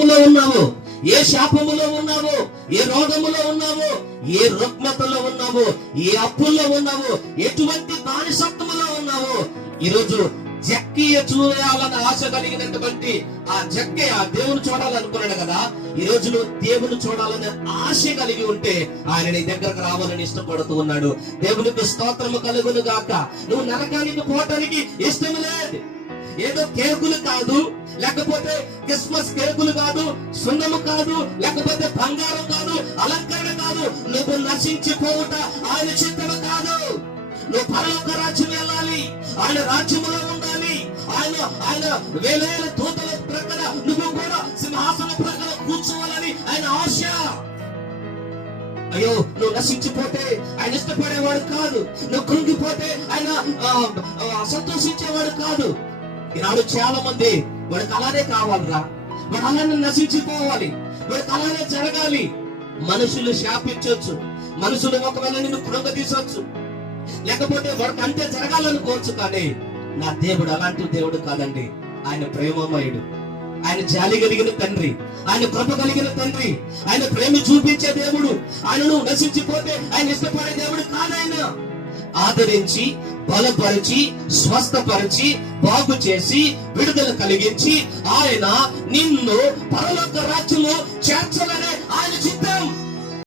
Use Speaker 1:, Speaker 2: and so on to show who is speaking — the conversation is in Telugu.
Speaker 1: శాపములో ఉన్నావో? ఏ శాపములో ఉన్నావో? ఏ రోగములో ఉన్నావో? ఏ రుగ్మతలో ఉన్నావో? ఏ అప్పుల్లో ఉన్నావో? ఎటువంటి బానిసత్వంలో ఉన్నావో? ఈరోజు జక్కియ చూడాలని ఆశ కలిగినటువంటి ఆ జక్కే ఆ దేవుని చూడాలనుకున్నాడు కదా? ఈ రోజు నువ్వు దేవుని చూడాలని ఆశ కలిగి ఉంటే ఆయన నీ దగ్గరకు రావాలని ఇష్టపడుతూ ఉన్నాడు. దేవునికి స్తోత్రము కలుగును గాక. నువ్వు నరకానికి పోవటానికి ఇష్టం లేదు. ఏదో కేకులు కాదు. లేకపోతే క్రిస్మస్ కేకులు కాదు సున్నము కాదు లేకపోతే బంగారం కాదు అలంకరణ కాదు. నువ్వు నశించిపోవుట ఆయన చిత్తము కాదు. నువ్వు పరలోక రాజ్యం వెళ్ళాలి. ఆయన రాజ్యములో ఉండాలి. ఆయన ఆయన వేలేల దూతల ప్రక్కన నువ్వు కూడా సింహాసన ప్రక్కన కూర్చోవాలని ఆయన ఆశ. అయ్యో నువ్వు నశించిపోతే ఆయన ఇష్టపడేవాడు కాదు. నువ్వు కృంగిపోతే ఆయన సంతోషించేవాడు కాదు. ఈనాడు చాలా మంది వాడికి అలానే కావాలిరా. వాడు అలానే నశించిపోవాలి. వాడికి అలానే జరగాలి. మనుషులు శాపించవచ్చు మనుషులు ఒకవేళ నిన్ను కృంగ తీసొచ్చు లేకపోతే వాడికి అంతే జరగాలనుకోవచ్చు కానీ నా దేవుడు అలాంటి దేవుడు కాదండి. ఆయన ప్రేమమయుడు. ఆయన జాలి కలిగిన తండ్రి. ఆయన కృప కలిగిన తండ్రి. ఆయన ప్రేమ చూపించే దేవుడు. ఆయనను నశించిపోతే ఆయన ఇష్టపడే దేవుడు కాదాయన ఆదరించి బలపరిచి స్వస్థపరిచి బాగు చేసి విడుదల కలిగించి ఆయన నిన్ను పరలోక రాజ్యము చేర్చాలనే ఆయన